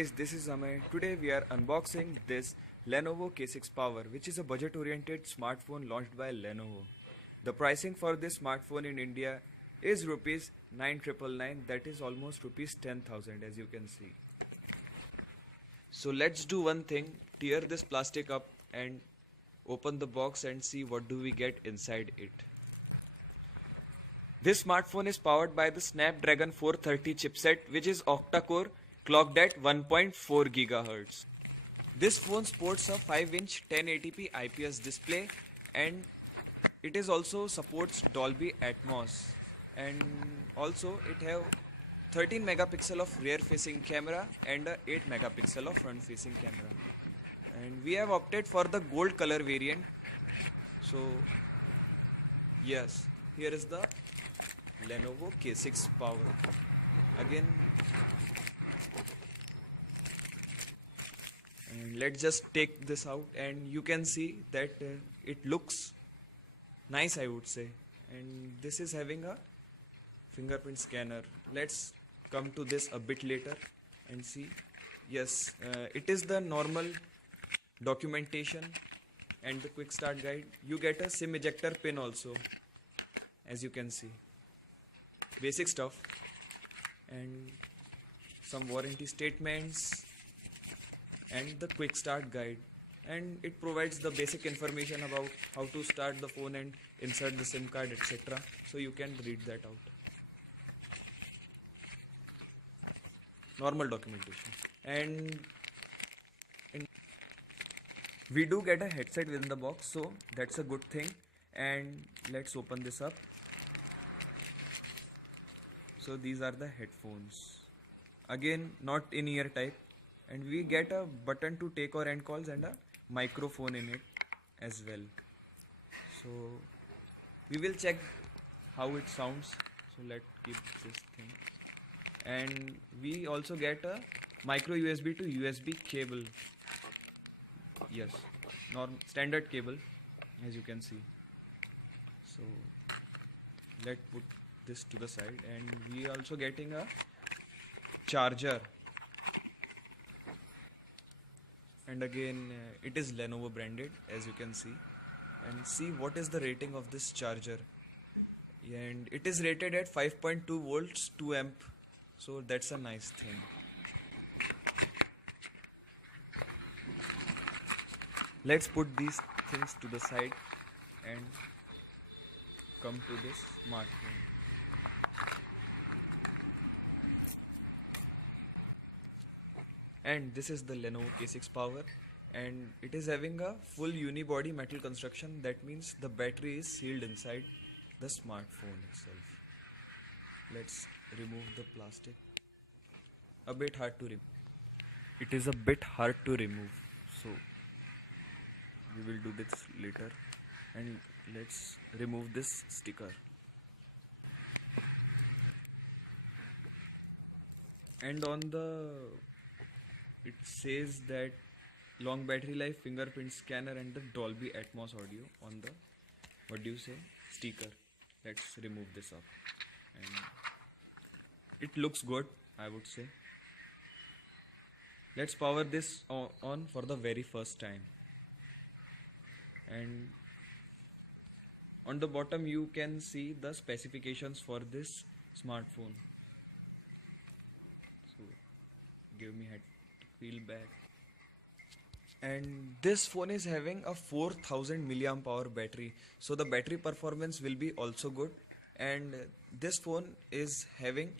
guys, this is Amay. Today we are unboxing this Lenovo K6 Power, which is a budget-oriented smartphone launched by Lenovo. The pricing for this smartphone in India is rupees 9,999, that is almost rupees 10,000 as you can see. So let's do one thing, tear this plastic up and open the box and see what do we get inside it. This smartphone is powered by the Snapdragon 430 chipset, which is Octa Core, clocked at 1.4 GHz. This phone sports a 5-inch 1080p IPS display, and it is also supports Dolby Atmos, and also it have 13 megapixel of rear facing camera and a 8 megapixel of front facing camera. And we have opted for the gold color variant. So yes, here is the Lenovo K6 Power. Again, and let's just take this out, and you can see that it looks nice, I would say. And this is having a fingerprint scanner. Let's come to this a bit later and see. Yes, it is the normal documentation and the quick start guide. You get a SIM ejector pin also, as you can see. Basic stuff, and some warranty statements and the quick start guide, and it provides the basic information about how to start the phone and insert the SIM card, etc. So you can read that out. Normal documentation. And we do get a headset within the box, so that's a good thing. And let's open this up. So these are the headphones. Again, not in ear type. And we get a button to take or end calls and a microphone in it as well. So we will check how it sounds. So let's keep this thing. And we also get a micro USB to USB cable. Yes, standard cable, as you can see. So let's put this to the side, and we are also getting a charger. And again, it is Lenovo branded, as you can see. And see what is the rating of this charger. And it is rated at 5.2 volts 2 amp. So that's a nice thing. Let's put these things to the side and come to this smartphone. And this is the Lenovo K6 Power, and it is having a full unibody metal construction. That means the battery is sealed inside the smartphone itself. Let's remove the plastic. A bit hard to remove. It is a bit hard to remove, so we will do this later. And let's remove this sticker. And on the, it says that long battery life, fingerprint scanner, and the Dolby Atmos audio on the, what do you say, sticker. Let's remove this up. And it looks good, I would say. Let's power this on for the very first time. And on the bottom you can see the specifications for this smartphone. So give me head wheel back. And this phone is having a 4000 milliamp hour battery, so the battery performance will be also good. And this phone is having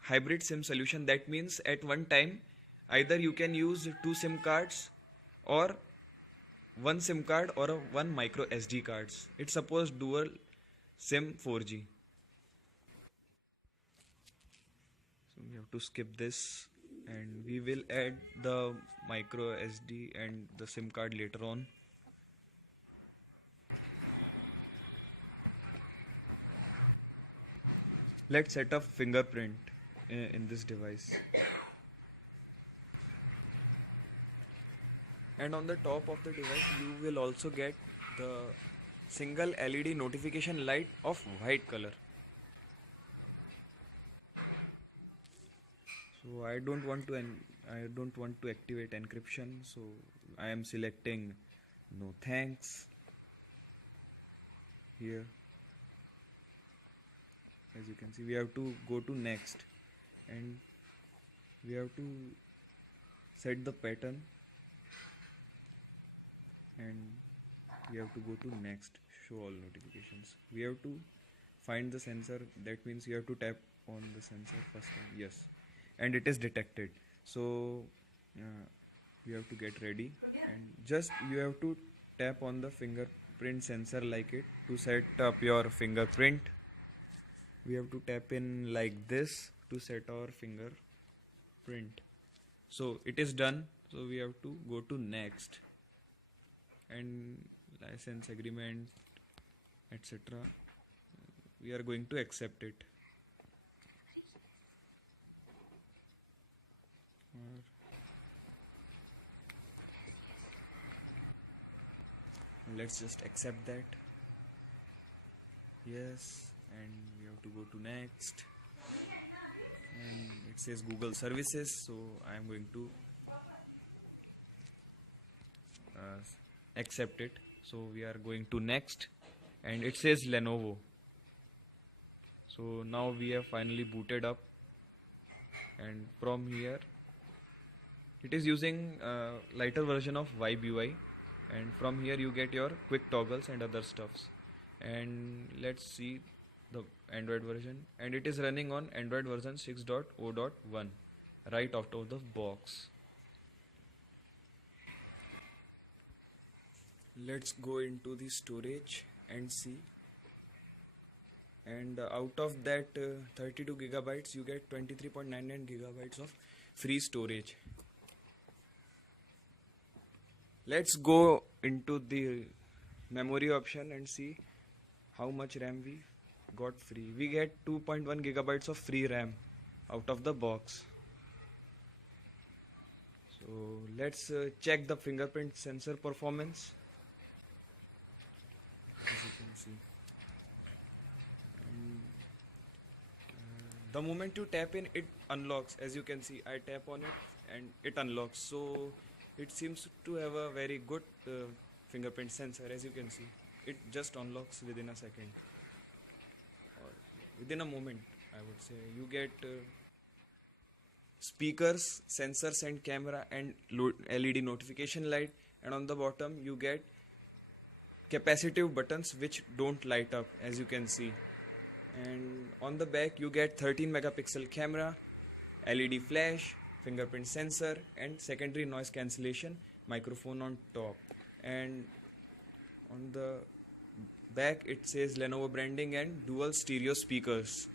hybrid SIM solution. That means at one time either you can use 2 SIM cards or 1 SIM card or 1 micro SD cards. It supports dual SIM 4G. So we have to skip this, and we will add the micro SD and the SIM card later on. Let's set up fingerprint in this device. And on the top of the device you will also get the single LED notification light of white color. So I don't want to activate encryption, so I am selecting no thanks here. As you can see, we have to go to next, and we have to set the pattern, and we have to go to next, show all notifications. We have to find the sensor. That means you have to tap on the sensor first time. Yes, and it is detected. So you have to get ready, and just you have to tap on the fingerprint sensor like it to set up your fingerprint. We have to tap in like this to set our fingerprint. So it is done, so we have to go to next, and license agreement, etc. We are going to accept it. Let's just accept that. Yes, and we have to go to next, and it says Google services, so I am going to accept it. So we are going to next, and it says Lenovo. So now we have finally booted up, and from here it is using lighter version of Vibe UI, and from here you get your quick toggles and other stuffs. And let's see the Android version, and it is running on Android version 6.0.1 right out of the box. Let's go into the storage and see, and out of that 32 gigabytes you get 23.99 gigabytes of free storage. Let's go into the memory option and see how much RAM we got free. We get 2.1 gigabytes of free RAM out of the box. So let's check the fingerprint sensor performance. As you can see, the moment you tap in, it unlocks. As you can see, I tap on it and it unlocks. So it seems to have a very good fingerprint sensor. As you can see, it just unlocks within a second, or within a moment, I would say. You get speakers, sensors and camera, and LED notification light, and on the bottom you get capacitive buttons which don't light up, as you can see. And on the back you get 13 megapixel camera, LED flash, fingerprint sensor, and secondary noise cancellation microphone on top. And on the back it says Lenovo branding and dual stereo speakers.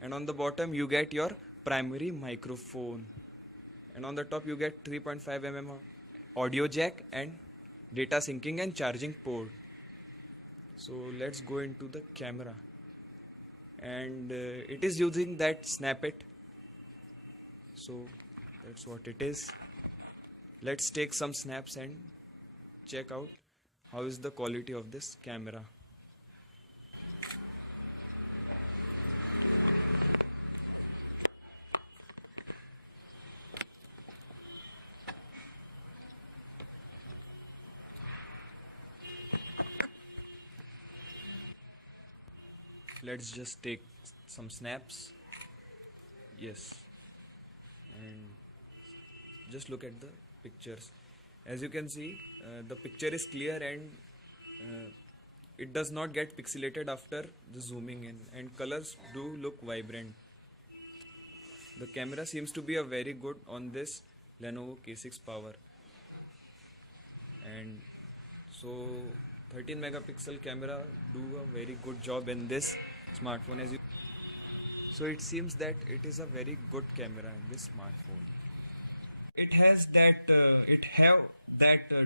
And on the bottom you get your primary microphone, and on the top you get 3.5 mm audio jack and data syncing and charging port. So let's go into the camera, and it is using that Snap It. So that's what it is. Let's take some snaps and check out how is the quality of this camera. Let's just take some snaps. Yes, and just look at the pictures. As you can see, the picture is clear, and it does not get pixelated after the zooming in, and colors do look vibrant. The camera seems to be a very good on this Lenovo K6 Power, and so 13 megapixel camera do a very good job in this smartphone. So it seems that it is a very good camera in this smartphone. It has that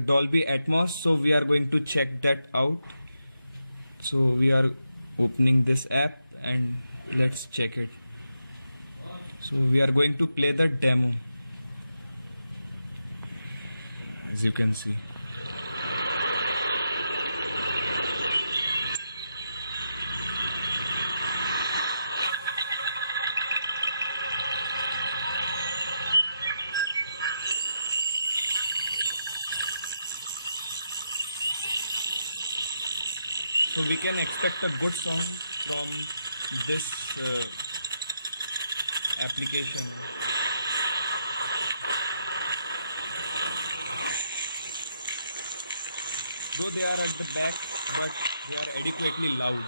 Dolby Atmos, so we are going to check that out. So we are opening this app and let's check it. So we are going to play the demo, as you can see. we can expect a good sound from this application. Though they are at the back, but they are adequately loud.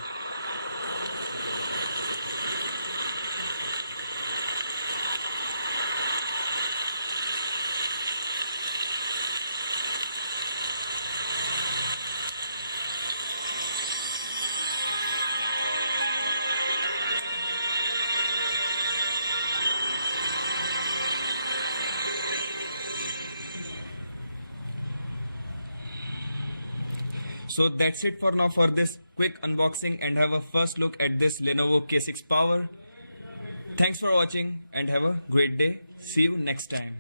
So that's it for now for this quick unboxing and have a first look at this Lenovo K6 Power. Thanks for watching and have a great day. See you next time.